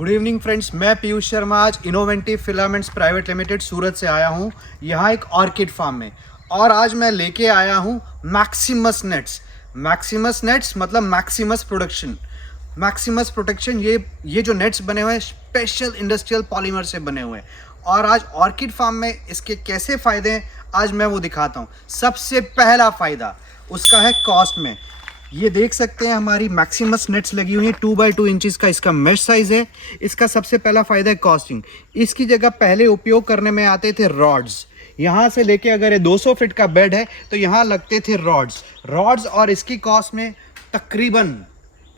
Good evening friends, मैं पीयूष शर्मा आज innovative filaments private limited सूरत से आया हूँ यहाँ एक ऑर्किड फार्म में। और आज मैं लेके आया हूँ मैक्सिमस नेट्स। मैक्सिमस नेट्स मतलब मैक्सिमस प्रोडक्शन, मैक्सिमस प्रोटेक्शन। ये जो नेट्स बने हुए हैं स्पेशल इंडस्ट्रियल पॉलीमर से बने हुए हैं। और आज ऑर्किड फार्म में इसके कैसे फ़ायदे हैं आज मैं वो दिखाता हूँ। सबसे पहला फ़ायदा उसका है कॉस्ट में। ये देख सकते हैं हमारी मैक्सिमस नेट्स लगी हुई है, 2x2 इंचज़ का इसका मेश साइज़ है। इसका सबसे पहला फ़ायदा है कॉस्टिंग। इसकी जगह पहले उपयोग करने में आते थे रॉड्स। यहाँ से लेके अगर ये 200 फीट का बेड है तो यहाँ लगते थे रॉड्स और इसकी कॉस्ट में तकरीबन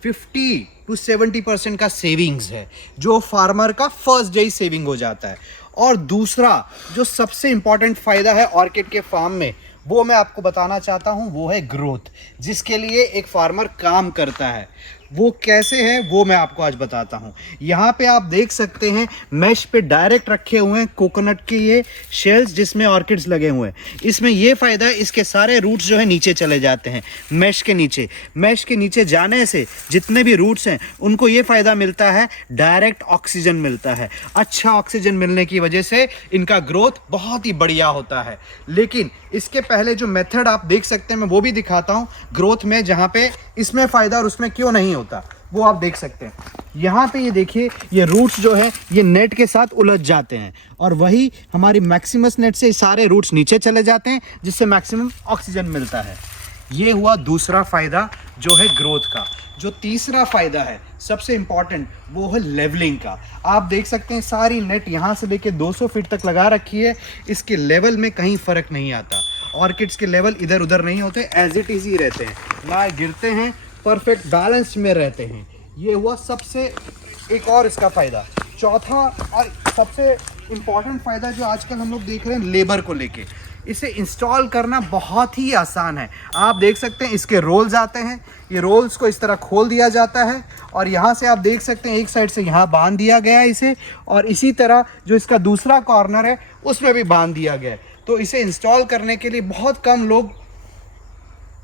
50 to 70% का सेविंग्स है, जो फार्मर का फर्स्ट डे ही सेविंग हो जाता है। और दूसरा जो सबसे इंपॉर्टेंट फ़ायदा है ऑर्किड के फार्म में वो मैं आपको बताना चाहता हूँ, वो है ग्रोथ, जिसके लिए एक फार्मर काम करता है। वो कैसे है वो मैं आपको आज बताता हूँ। यहाँ पे आप देख सकते हैं मैश पे डायरेक्ट रखे हुए हैं कोकोनट के ये शेल्स जिसमें ऑर्किड्स लगे हुए हैं। इसमें ये फ़ायदा है, इसके सारे रूट्स जो है नीचे चले जाते हैं मैश के नीचे। मैश के नीचे जाने से जितने भी रूट्स हैं उनको ये फ़ायदा मिलता है, डायरेक्ट ऑक्सीजन मिलता है। अच्छा ऑक्सीजन मिलने की वजह से इनका ग्रोथ बहुत ही बढ़िया होता है। लेकिन इसके पहले जो मेथड आप देख सकते हैं मैं वो भी दिखाता हूँ ग्रोथ में, जहाँ पे इसमें फ़ायदा और उसमें क्यों नहीं होता वो आप देख सकते हैं। यहाँ पे ये देखिए, ये रूट्स जो है ये नेट के साथ उलझ जाते हैं और वही हमारी मैक्सिमस नेट से सारे रूट्स नीचे चले जाते हैं, जिससे मैक्सिमम ऑक्सीजन मिलता है। ये हुआ दूसरा फ़ायदा जो है ग्रोथ का। जो तीसरा फ़ायदा है सबसे इम्पॉर्टेंट वो है लेवलिंग का। आप देख सकते हैं सारी नेट यहाँ से लेके 200 फीट तक लगा रखी है। इसके लेवल में कहीं फ़र्क नहीं आता। ऑर्किड्स के लेवल इधर उधर नहीं होते, एज इट इज़ ही रहते हैं, ना गिरते हैं, परफेक्ट बैलेंस में रहते हैं। ये हुआ सबसे एक और इसका फ़ायदा। चौथा और सबसे इम्पॉर्टेंट फ़ायदा जो आजकल हम लोग देख रहे हैं लेबर को लेके, इसे इंस्टॉल करना बहुत ही आसान है। आप देख सकते हैं इसके रोल्स आते हैं, ये रोल्स को इस तरह खोल दिया जाता है और यहाँ से आप देख सकते हैं एक साइड से यहाँ बांध दिया गया है इसे, और इसी तरह जो इसका दूसरा कॉर्नर है उसमें भी बांध दिया गया है। तो इसे इंस्टॉल करने के लिए बहुत कम लोग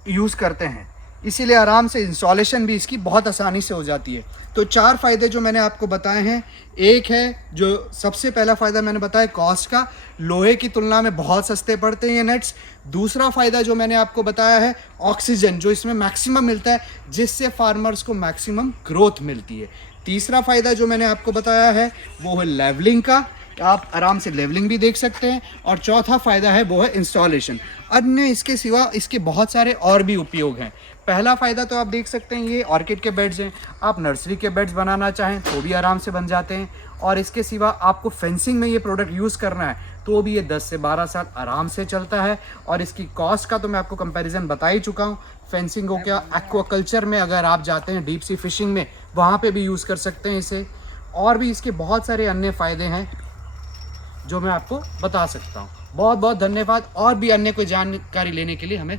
यूज़ करते हैं, इसीलिए आराम से इंस्टॉलेशन भी इसकी बहुत आसानी से हो जाती है। तो 4 फ़ायदे जो मैंने आपको बताए हैं, एक है जो सबसे पहला फ़ायदा मैंने बताया कॉस्ट का, लोहे की तुलना में बहुत सस्ते पड़ते हैं ये नेट्स। दूसरा फ़ायदा जो मैंने आपको बताया है ऑक्सीजन, जो इसमें मैक्सिमम मिलता है, जिससे फार्मर्स को मैक्सिमम ग्रोथ मिलती है। तीसरा फ़ायदा जो मैंने आपको बताया है वो है लेवलिंग का, आप आराम से लेवलिंग भी देख सकते हैं। और चौथा फ़ायदा है वो है इंस्टॉलेशन। अन्य इसके सिवा इसके बहुत सारे और भी उपयोग हैं। पहला फ़ायदा तो आप देख सकते हैं ये ऑर्किड के बेड्स हैं, आप नर्सरी के बेड्स बनाना चाहें तो भी आराम से बन जाते हैं। और इसके सिवा आपको फेंसिंग में ये प्रोडक्ट यूज़ करना है तो भी ये 10 से 12 साल आराम से चलता है। और इसकी कॉस्ट का तो मैं आपको कंपैरिजन बता ही चुका हूँ। फेंसिंग हो गया, एक्वाकल्चर में अगर आप जाते हैं डीप सी फिशिंग में वहाँ पर भी यूज़ कर सकते हैं इसे। और भी इसके बहुत सारे अन्य फ़ायदे हैं जो मैं आपको बता सकता हूँ। बहुत बहुत धन्यवाद। और भी अन्य कोई जानकारी लेने के लिए हमें